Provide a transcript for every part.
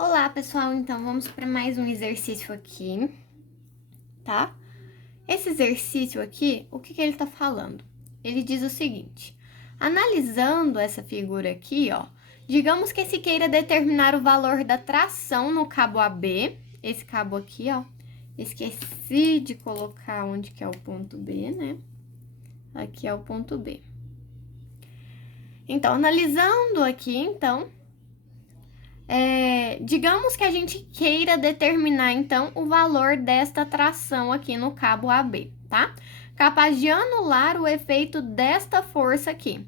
Olá, pessoal! Então, vamos para mais um exercício aqui, tá? Esse exercício aqui, o que ele tá falando? Ele diz o seguinte: analisando essa figura aqui, ó, digamos que se queira determinar o valor da tração no cabo AB, esse cabo aqui, ó, esqueci de colocar onde que é o ponto B, né? Aqui é o ponto B. Então, analisando aqui, então, digamos que a gente queira determinar, então, o valor desta tração aqui no cabo AB, tá? Capaz de anular o efeito desta força aqui,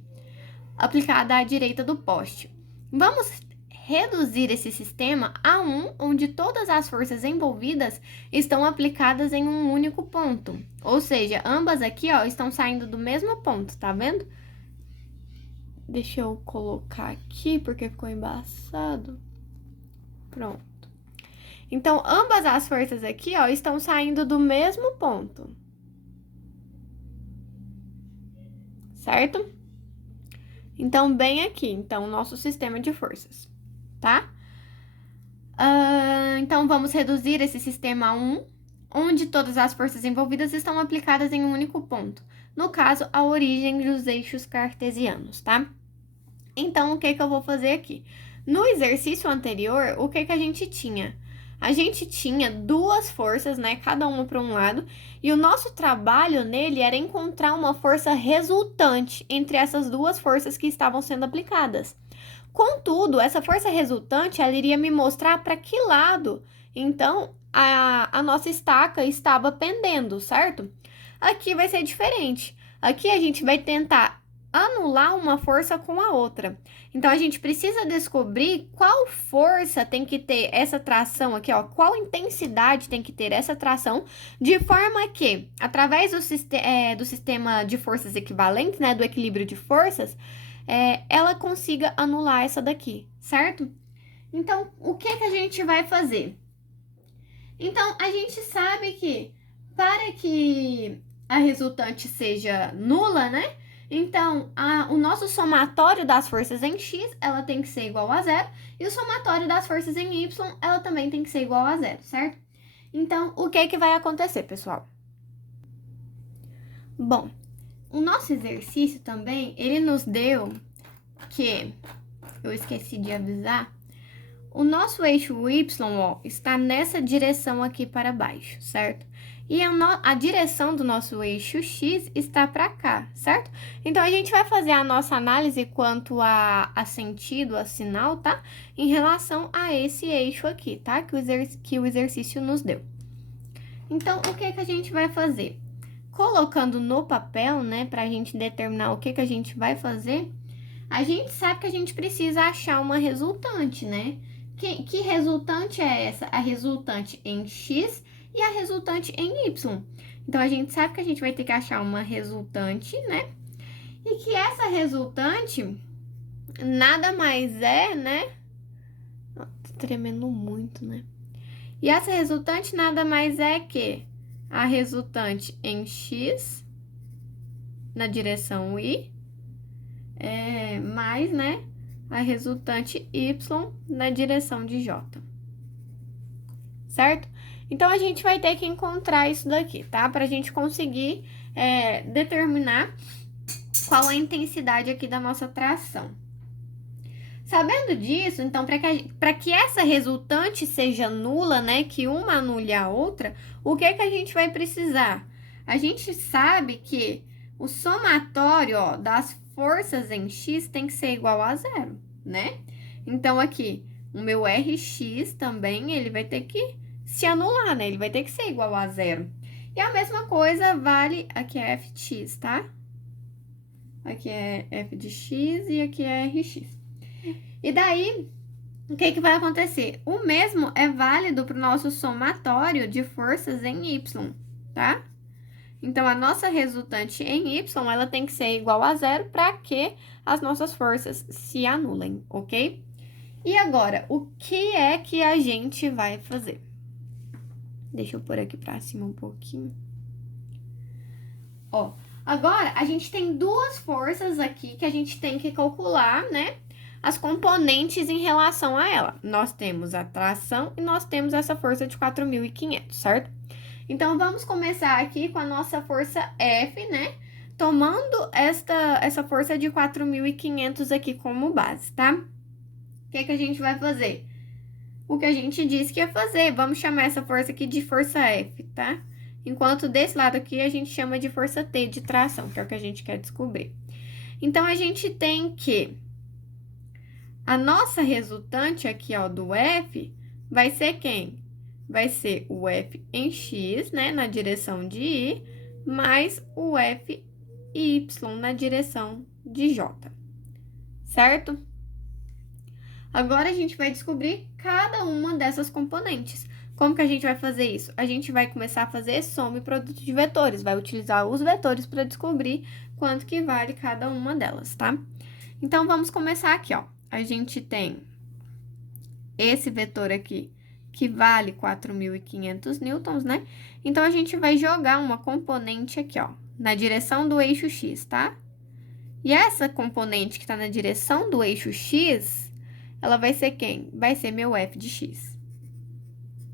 aplicada à direita do poste. Vamos reduzir esse sistema a um onde todas as forças envolvidas estão aplicadas em um único ponto. Ou seja, ambas aqui, ó, estão saindo do mesmo ponto, tá vendo? Deixa eu colocar aqui porque ficou embaçado. Pronto. Então, ambas as forças aqui, ó, estão saindo do mesmo ponto. Certo? Então, bem aqui. Então, nosso sistema de forças, tá? Então, vamos reduzir esse sistema a 1, onde todas as forças envolvidas estão aplicadas em um único ponto. No caso, a origem dos eixos cartesianos, tá? Então, o que eu vou fazer aqui? No exercício anterior, o que a gente tinha? A gente tinha duas forças, né? Cada uma para um lado. E o nosso trabalho nele era encontrar uma força resultante entre essas duas forças que estavam sendo aplicadas. Contudo, essa força resultante, ela iria me mostrar para que lado, então, a nossa estaca estava pendendo, certo? Aqui vai ser diferente. Aqui a gente vai tentar anular uma força com a outra. Então, a gente precisa descobrir qual força tem que ter essa tração aqui, ó, qual intensidade tem que ter essa tração, de forma que, através do sistema de forças equivalentes, né, do equilíbrio de forças, ela consiga anular essa daqui, certo? Então, o que a gente vai fazer? Então, a gente sabe que para que a resultante seja nula, né? Então, o nosso somatório das forças em x, ela tem que ser igual a zero, e o somatório das forças em y, ela também tem que ser igual a zero, certo? Então, o que vai acontecer, pessoal? Bom, o nosso exercício também, ele nos deu que, eu esqueci de avisar, o nosso eixo y, ó, está nessa direção aqui para baixo, certo? E a direção do nosso eixo x está para cá, certo? Então, a gente vai fazer a nossa análise quanto a sentido, a sinal, tá? Em relação a esse eixo aqui, tá? Que o exercício nos deu. Então, o que a gente vai fazer? Colocando no papel, né, para a gente determinar o que a gente vai fazer, a gente sabe que a gente precisa achar uma resultante, né? Que resultante é essa? A resultante em x e a resultante em y. Então, a gente sabe que a gente vai ter que achar uma resultante, né? E que essa resultante nada mais é, né? Tô tremendo muito, né? E essa resultante nada mais é que a resultante em x na direção y mais, né? A resultante y na direção de j. Certo? Então, a gente vai ter que encontrar isso daqui, tá? Para a gente conseguir determinar qual a intensidade aqui da nossa tração. Sabendo disso, então, para que essa resultante seja nula, né? Que uma anule a outra, o que a gente vai precisar? A gente sabe que o somatório, ó, das forças em x tem que ser igual a zero, né? Então, aqui, o meu Rx também, ele vai ter que se anular, né? Ele vai ter que ser igual a zero. E a mesma coisa vale, aqui é Fx, tá? Aqui é f de x e aqui é Rx. E daí, o que vai acontecer? O mesmo é válido para o nosso somatório de forças em y, tá? Então, a nossa resultante em y, ela tem que ser igual a zero para que as nossas forças se anulem, ok? E agora, o que é que a gente vai fazer? Deixa eu pôr aqui para cima um pouquinho. Ó, agora a gente tem duas forças aqui que a gente tem que calcular, né? as componentes em relação a ela. Nós temos a tração e nós temos essa força de 4.500, certo? Então, vamos começar aqui com a nossa força F, né? Tomando essa força de 4.500 aqui como base, tá? O que a gente vai fazer? O que a gente disse que ia fazer. Vamos chamar essa força aqui de força F, tá? Enquanto desse lado aqui a gente chama de força T, de tração, que é o que a gente quer descobrir. Então, a gente tem que a nossa resultante aqui, ó, do F, vai ser quem? Vai ser o F em X, né, na direção de Y, mais o F Y na direção de J, certo? Agora, a gente vai descobrir cada uma dessas componentes. Como que a gente vai fazer isso? A gente vai começar a fazer soma e produto de vetores, vai utilizar os vetores para descobrir quanto que vale cada uma delas, tá? Então, vamos começar aqui, ó. A gente tem esse vetor aqui, que vale 4.500 newtons, né? Então, a gente vai jogar uma componente aqui, ó, na direção do eixo X, tá? E essa componente que tá na direção do eixo X, ela vai ser quem? Vai ser meu F de X,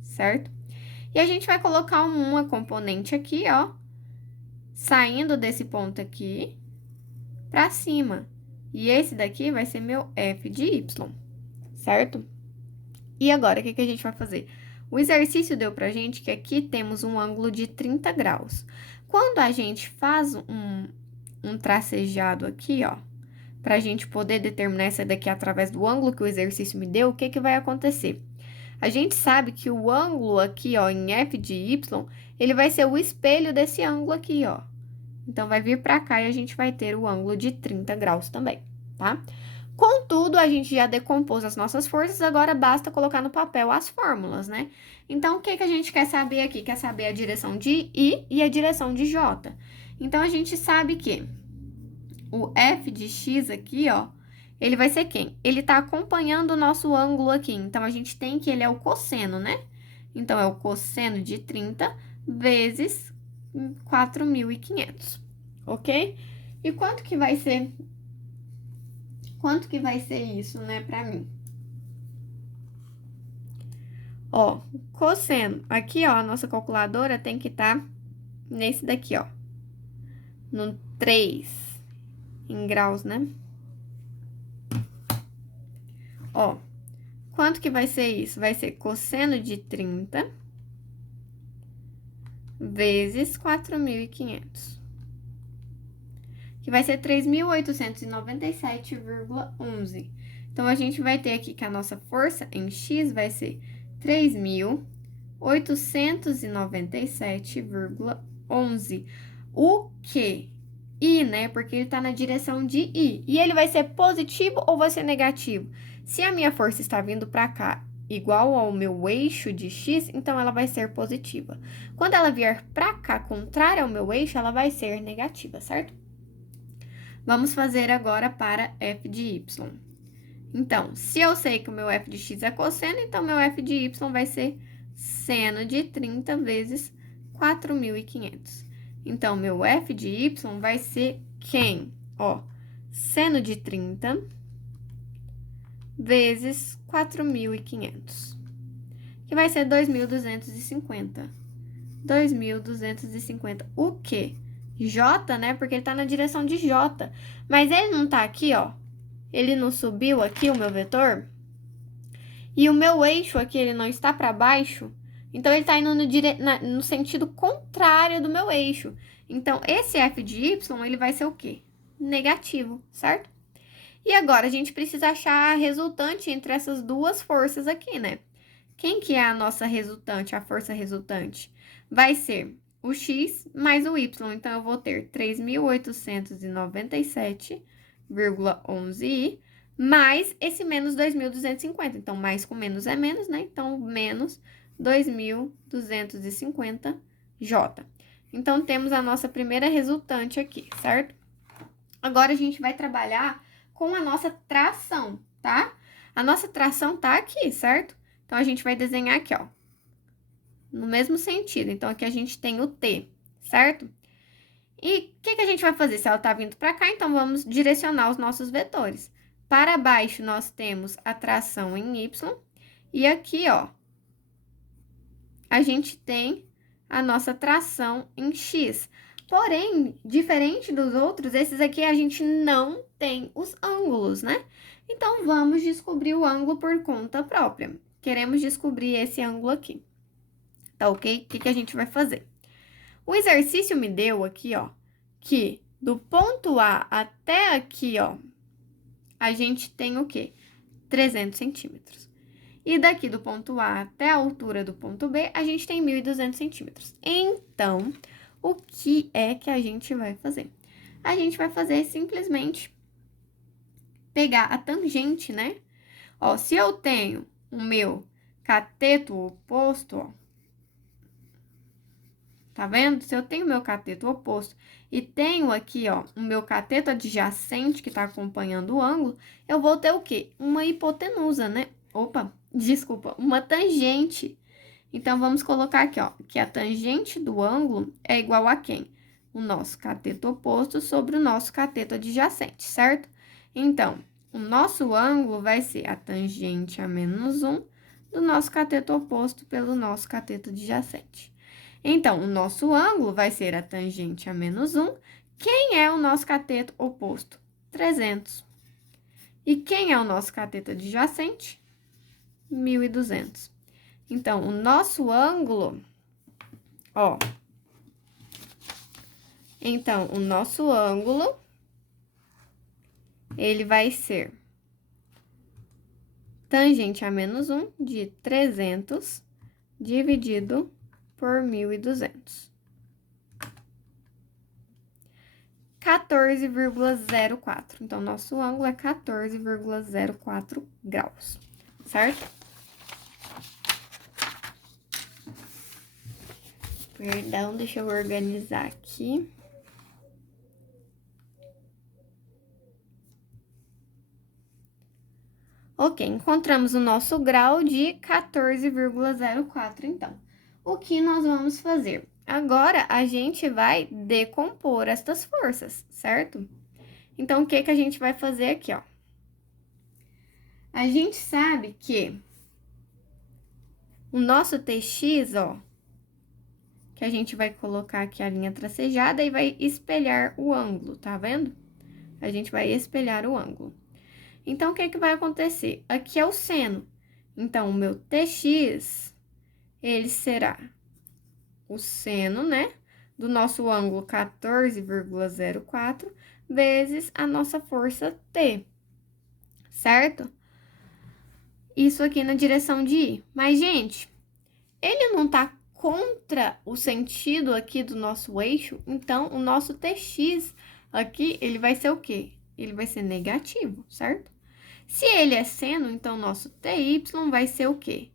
certo? E a gente vai colocar uma componente aqui, ó, saindo desse ponto aqui pra cima. E esse daqui vai ser meu F de Y, certo? E agora, o que a gente vai fazer? O exercício deu pra gente que aqui temos um ângulo de 30 graus. Quando a gente faz um tracejado aqui, ó, pra gente poder determinar essa daqui através do ângulo que o exercício me deu, o que vai acontecer? A gente sabe que o ângulo aqui, ó, em F de Y, ele vai ser o espelho desse ângulo aqui, ó. Então, vai vir pra cá e a gente vai ter o ângulo de 30 graus também, tá? Contudo, a gente já decompôs as nossas forças, agora basta colocar no papel as fórmulas, né? Então, o que a gente quer saber aqui? Quer saber a direção de I e a direção de J. Então, a gente sabe que o F de X aqui, ó, ele vai ser quem? Ele tá acompanhando o nosso ângulo aqui. Então, a gente tem que ele é o cosseno, né? Então, é o cosseno de 30 vezes 4.500, ok? E quanto que vai ser isso, né, pra mim? Ó, cosseno. Aqui, ó, a nossa calculadora tem que estar nesse daqui, ó. No 3 em graus, né? Ó, quanto que vai ser isso? Vai ser cosseno de 30 vezes 4.500. Que vai ser 3.897,11. Então, a gente vai ter aqui que a nossa força em X vai ser 3.897,11. O que? I, né? Porque ele tá na direção de I. E ele vai ser positivo ou vai ser negativo? Se a minha força está vindo para cá igual ao meu eixo de X, então ela vai ser positiva. Quando ela vier para cá, contrária ao meu eixo, ela vai ser negativa, certo? Vamos fazer agora para F de Y. Então, se eu sei que o meu F de X é cosseno, então meu F de Y vai ser seno de 30 vezes 4.500. Então, meu F de Y vai ser quem? Ó, seno de 30 vezes 4.500, que vai ser 2.250. 2.250. O quê? J, né? Porque ele tá na direção de J. Mas ele não tá aqui, ó. Ele não subiu aqui o meu vetor. E o meu eixo aqui, ele não está para baixo. Então, ele tá indo no sentido contrário do meu eixo. Então, esse F de Y, ele vai ser o quê? Negativo, certo? E agora, a gente precisa achar a resultante entre essas duas forças aqui, né? Quem que é a nossa resultante, a força resultante? Vai ser o X mais o Y. Então, eu vou ter 3.897,11i mais esse menos 2.250. Então, mais com menos é menos, né? Então, menos 2.250J. Então, temos a nossa primeira resultante aqui, certo? Agora, a gente vai trabalhar com a nossa tração, tá? A nossa tração tá aqui, certo? Então, a gente vai desenhar aqui, ó, no mesmo sentido. Então, aqui a gente tem o T, certo? E o que a gente vai fazer? Se ela tá vindo pra cá, então vamos direcionar os nossos vetores. Para baixo, nós temos a tração em Y. E aqui, ó, a gente tem a nossa tração em X. Porém, diferente dos outros, esses aqui a gente não tem os ângulos, né? Então, vamos descobrir o ângulo por conta própria. Queremos descobrir esse ângulo aqui. Tá ok? O que a gente vai fazer? O exercício me deu aqui, ó, que do ponto A até aqui, ó, a gente tem o quê? 300 centímetros. E daqui do ponto A até a altura do ponto B, a gente tem 1.200 centímetros. Então, o que é que a gente vai fazer? A gente vai fazer simplesmente pegar a tangente, né? Ó, se eu tenho o meu cateto oposto, ó, tá vendo? Se eu tenho o meu cateto oposto e tenho aqui, ó, o meu cateto adjacente que tá acompanhando o ângulo, eu vou ter o quê? Uma hipotenusa, né? Opa, desculpa, uma tangente. Então, vamos colocar aqui, ó, que a tangente do ângulo é igual a quem? O nosso cateto oposto sobre o nosso cateto adjacente, certo? Então, o nosso ângulo vai ser a tangente a menos 1 do nosso cateto oposto pelo nosso cateto adjacente. Então, o nosso ângulo vai ser a tangente a menos 1. Quem é o nosso cateto oposto? 300. E quem é o nosso cateto adjacente? 1.200. Então, o nosso ângulo, ó. Então, o nosso ângulo, ele vai ser tangente a menos 1 de 300 dividido por 1.200. 14,04. Então, nosso ângulo é 14,04 graus, certo? Perdão, deixa eu organizar aqui. Ok, encontramos o nosso grau de 14,04, então. O que nós vamos fazer? Agora, a gente vai decompor estas forças, certo? Então, o que a gente vai fazer aqui, ó? A gente sabe que o nosso TX, ó, que a gente vai colocar aqui a linha tracejada e vai espelhar o ângulo, tá vendo? A gente vai espelhar o ângulo. Então, o que vai acontecer? Aqui é o seno. Então, o meu TX, ele será o seno, né, do nosso ângulo 14,04 vezes a nossa força T, certo? Isso aqui na direção de I. Mas, gente, ele não tá contra o sentido aqui do nosso eixo, então, o nosso TX aqui, ele vai ser o quê? Ele vai ser negativo, certo? Se ele é seno, então, nosso TY vai ser o quê?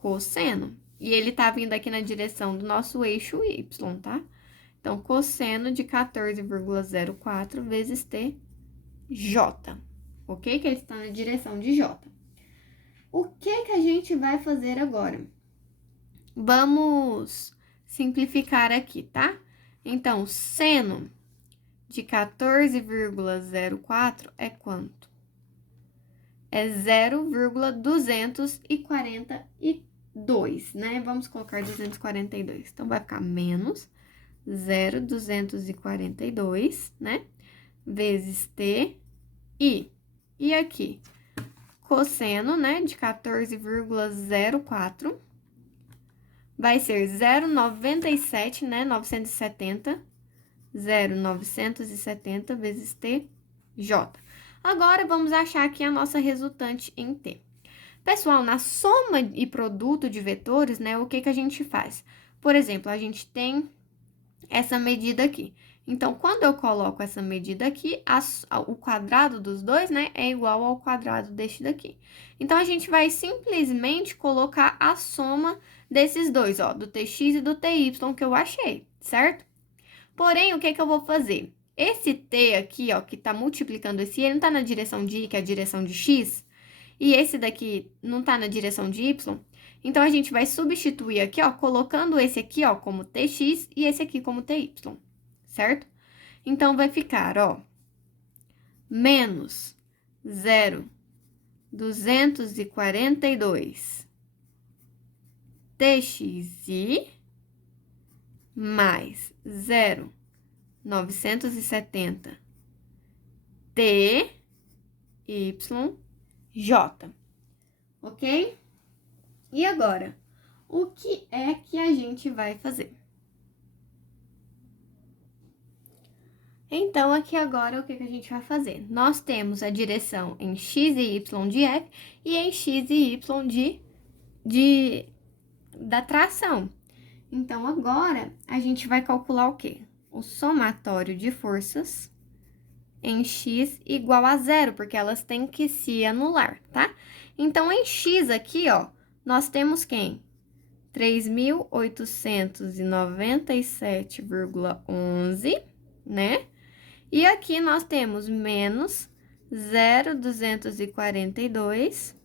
Cosseno. E ele tá vindo aqui na direção do nosso eixo Y, tá? Então, cosseno de 14,04 vezes TJ, ok? Que ele está na direção de J. O que a gente vai fazer agora? Vamos simplificar aqui, tá? Então, seno de 14,04 é quanto? É 0,242, né? Vamos colocar 242. Então, vai ficar menos 0,242, né? Vezes T, I. E aqui, cosseno, né, de 14,04 vai ser 0,97, né, 970, 0,970 vezes TJ. Agora, vamos achar aqui a nossa resultante em T. Pessoal, na soma e produto de vetores, né, o que a gente faz? Por exemplo, a gente tem essa medida aqui. Então, quando eu coloco essa medida aqui, o quadrado dos dois, né, é igual ao quadrado deste daqui. Então, a gente vai simplesmente colocar a soma desses dois, ó, do TX e do TY que eu achei, certo? Porém, o que eu vou fazer? Esse T aqui, ó, que tá multiplicando esse, ele não tá na direção de I, que é a direção de X, e esse daqui não tá na direção de Y, então, a gente vai substituir aqui, ó, colocando esse aqui, ó, como TX e esse aqui como TY, certo? Então, vai ficar, ó, menos 0,242 TXI mais 0,970 TYJ, ok? E agora, o que é que a gente vai fazer? Então, aqui agora, o que a gente vai fazer? Nós temos a direção em x e y de f e em x e y da tração. Então, agora, a gente vai calcular o quê? O somatório de forças em x igual a zero, porque elas têm que se anular, tá? Então, em x aqui, ó, nós temos quem? 3.897,11, né? E aqui nós temos menos 0,242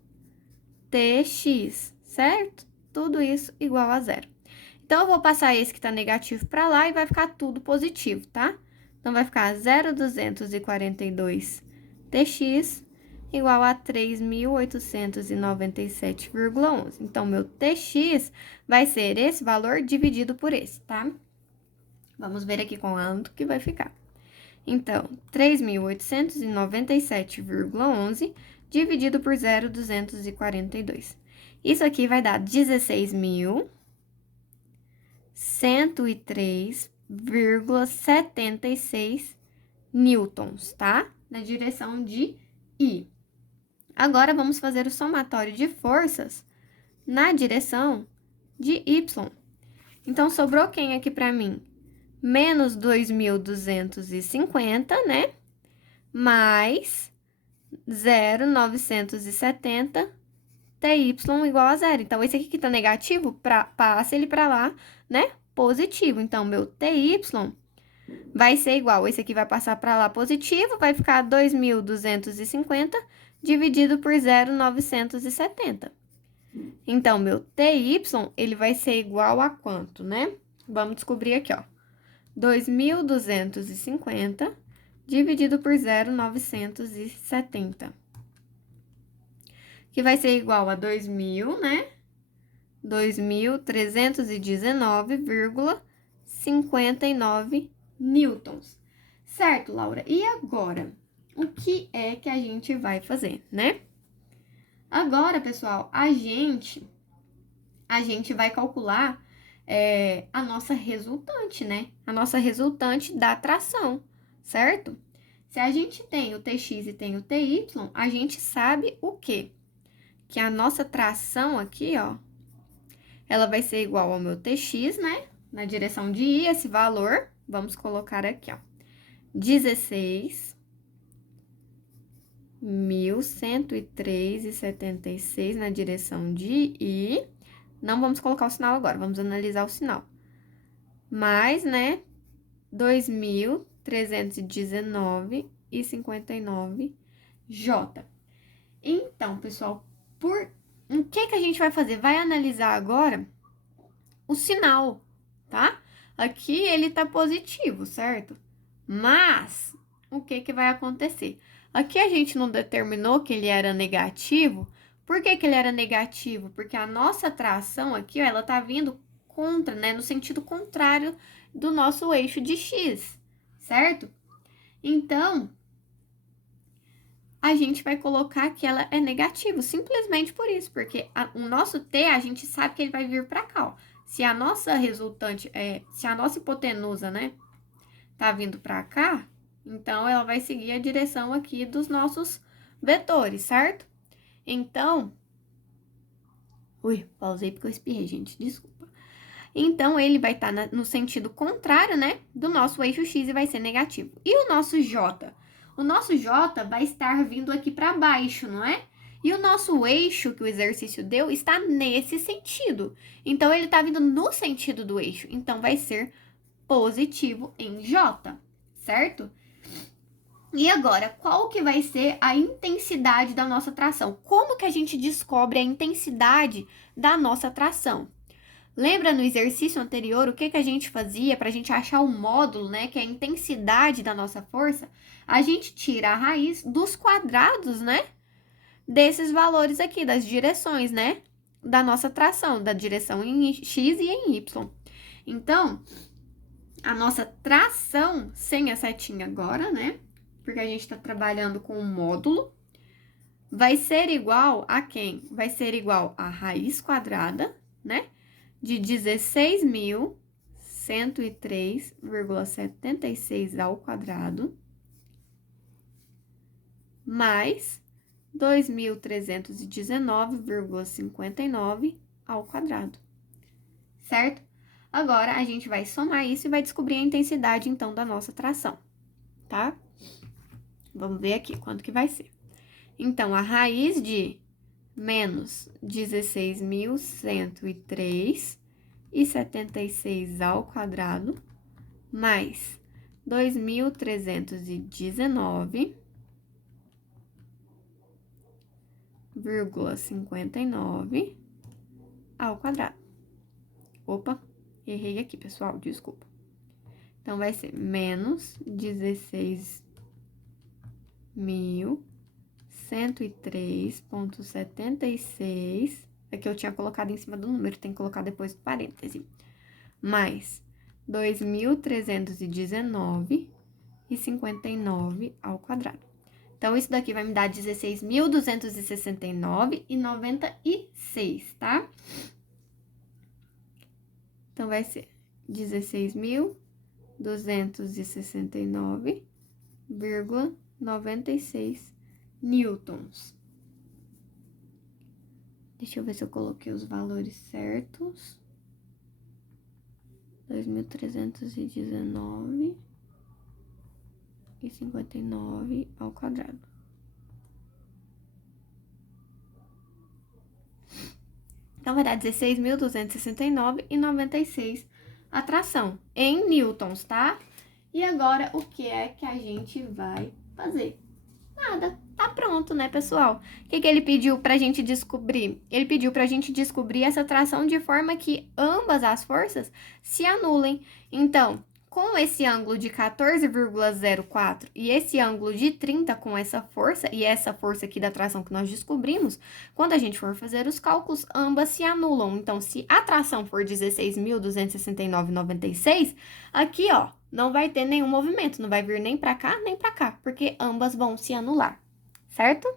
TX, certo? Tudo isso igual a zero. Então, eu vou passar esse que tá negativo para lá e vai ficar tudo positivo, tá? Então, vai ficar 0,242 TX igual a 3.897,11. Então, meu TX vai ser esse valor dividido por esse, tá? Vamos ver aqui quanto que vai ficar. Então, 3.897,11 dividido por 0,242. Isso aqui vai dar 16.103,76 newtons, tá? Na direção de I. Agora, vamos fazer o somatório de forças na direção de Y. Então, sobrou quem aqui para mim? Menos 2.250, né? Mais 0,970 TY igual a zero. Então, esse aqui que tá negativo, passa ele para lá, né? Positivo. Então, meu TY vai ser igual. Esse aqui vai passar para lá positivo, vai ficar 2.250 dividido por 0,970. Então, meu TY, ele vai ser igual a quanto, né? Vamos descobrir aqui, ó. 2.250 dividido por 0,970. Que vai ser igual a 2.000, né? 2.319,59 newtons. Certo, Laura? E agora, o que é que a gente vai fazer, né? Agora, pessoal, a gente vai calcular a nossa resultante, né? A nossa resultante da tração, certo? Se a gente tem o TX e tem o TY, a gente sabe o quê? Que a nossa tração aqui, ó, ela vai ser igual ao meu TX, né? Na direção de I, esse valor, vamos colocar aqui, ó, 16.103,76 na direção de I. Não vamos colocar o sinal agora, vamos analisar o sinal. Mais, né, 2.319,59 J. Então, pessoal, o que a gente vai fazer? Vai analisar agora o sinal, tá? Aqui ele tá positivo, certo? Mas, o que vai acontecer? Aqui a gente não determinou que ele era negativo. Por que ele era negativo? Porque a nossa tração aqui, ó, ela tá vindo contra, né? No sentido contrário do nosso eixo de X, certo? Então, a gente vai colocar que ela é negativa, simplesmente por isso, porque o nosso T, a gente sabe que ele vai vir para cá, ó. Se a nossa resultante, se a nossa hipotenusa, né, tá vindo para cá, então ela vai seguir a direção aqui dos nossos vetores, certo? Então, pausei porque eu espirrei, gente, desculpa. Então, ele vai estar no sentido contrário, né, do nosso eixo X e vai ser negativo. E o nosso J? O nosso J vai estar vindo aqui para baixo, não é? E o nosso eixo que o exercício deu está nesse sentido. Então, ele está vindo no sentido do eixo. Então, vai ser positivo em J, certo? E agora, qual que vai ser a intensidade da nossa tração? Como que a gente descobre a intensidade da nossa tração? Lembra no exercício anterior o que a gente fazia para a gente achar o módulo, né, que é a intensidade da nossa força? A gente tira a raiz dos quadrados, né, desses valores aqui, das direções, né, da nossa tração, da direção em X e em Y. Então, a nossa tração, sem a setinha agora, né, porque a gente está trabalhando com um módulo, vai ser igual a quem? Vai ser igual a raiz quadrada, né, de 16.103,76 ao quadrado, mais 2.319,59 ao quadrado, certo? Agora, a gente vai somar isso e vai descobrir a intensidade, então, da nossa tração, tá? Vamos ver aqui quanto que vai ser. Então, a raiz de menos 16.103,76 ao quadrado, mais 2.319,59 ao quadrado. Opa, errei aqui, pessoal, desculpa. Então, vai ser menos 16.103,76. Aqui eu tinha colocado em cima do número, tem que colocar depois do parêntese. Mais 2.319,59 ao quadrado. Então, isso daqui vai me dar 16.269,96, tá? Então, vai ser 16.269,96 newtons. Deixa eu ver se eu coloquei os valores certos. 2.319,59 ao quadrado. Então, vai dar 16.269,96 a tração em newtons, tá? E agora, o que é que a gente vai fazer? Nada, tá pronto, né, pessoal? O que ele pediu pra gente descobrir? Ele pediu pra gente descobrir essa tração de forma que ambas as forças se anulem. Então, com esse ângulo de 14,04 e esse ângulo de 30 com essa força, e essa força aqui da tração que nós descobrimos, quando a gente for fazer os cálculos, ambas se anulam. Então, se a tração for 16.269,96, aqui, ó, não vai ter nenhum movimento, não vai vir nem pra cá, nem pra cá, porque ambas vão se anular, certo?